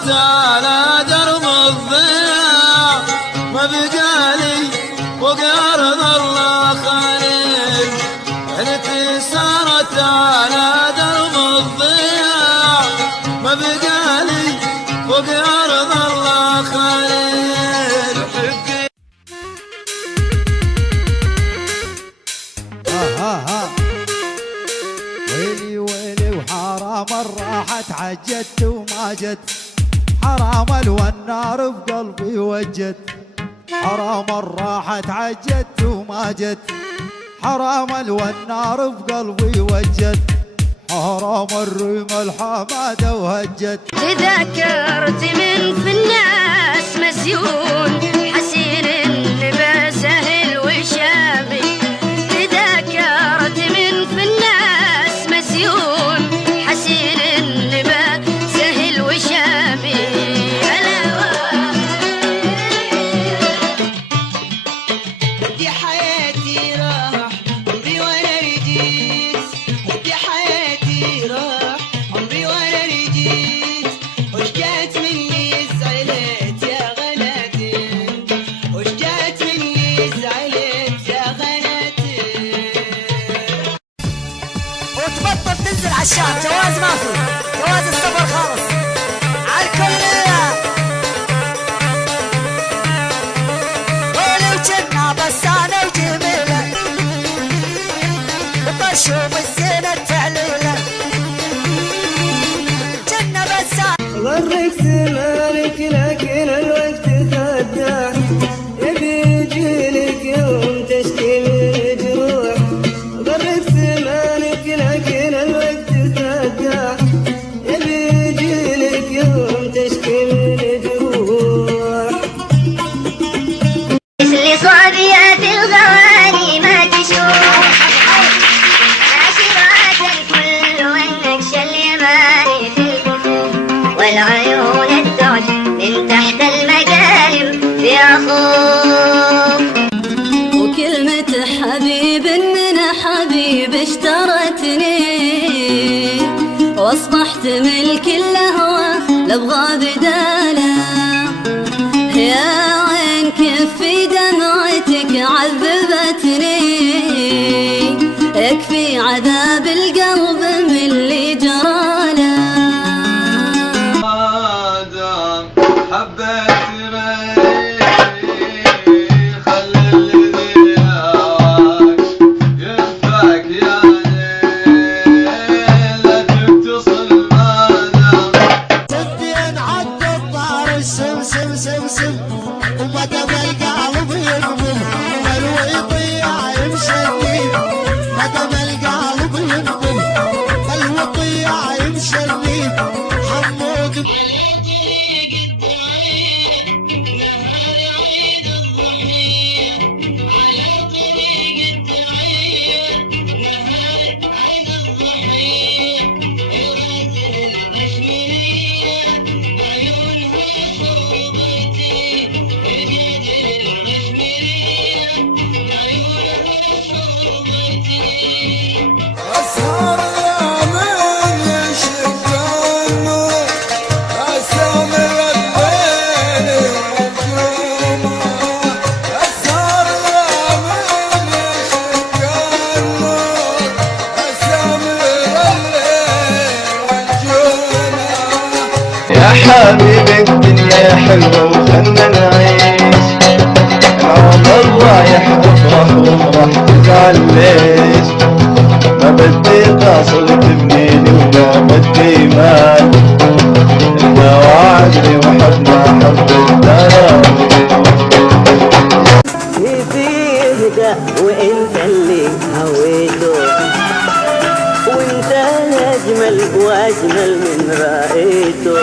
صارت على درب الضياع، ما بقالي فوق أرض الله خالد. عينتي صارت على درب الضياع، ما بقالي فوق أرض الله خالد. ويلي ويلي وحرام الراحة عجت وما جت، حرام النار في قلبي وجت. حرام الراحة عجت وما جت، حرام النار في قلبي وجت. حرام الريم الحمادة وهجت. تذكرت من في الناس مسيون حسين النبا سهل وشامي. تذكرت من في الناس مسيون حسين النبا سهل وشامي. دي حياتي راح عمري وانا رجيت، دي حياتي راح عمري وانا رجيت. وش جات مني زعلت يا غناتي، وش جات مني زعلت يا غناتي. وتبطل تنزل على الشام، جواز ما في، جواز السفر خالص على الكلية. ولو جنا بس انا وجميلة بشوف الزينة التعليلة. جنا بس غرك زمانك لكن الوقت خداع، يبي يجيلك يوم تشكي من جروح. غرك زمانك لكن الوقت خداع، يبي يجيلك يوم تشكي من جروح. اللي صابيات الغواني ما تشوف عاشرات الكل والنقش اليماني في الكفوف والعيون التعج من تحت المجالب فيها خوف. وكلمة حبيب من حبيب اشترتني، واصبحت ملك الهوى لابغى بداله. يا عين كفي دمعتك عذبتني، يكفي عذاب القلب من اللي جراله. ما دام حبيت غيري خلي الذي يهواك ينفعك يا ليل، لا تتصل ما دام. سدين عد الظهر السم سم سم سم، وما دام القلب ينبض قلبي يضيع يمشي. ما دام القلب ينبض قلبي يضيع يمشي. حمود أسهر يا من يشق النور، أسامر الليل والجمعة. أسهر يا من يشق النور، أسامر الليل والجمعة. يا حبيبي الدنيا حلوة وخلنا نعيش، العمر رايح افرح وافرح تزعل ليش. ما بدي قاصر تبنيني ولا بدي مال، احنا وعدني وحبنا حب الدار. يهدى وانت اللي هويته، وانت اجمل واجمل من رأيته.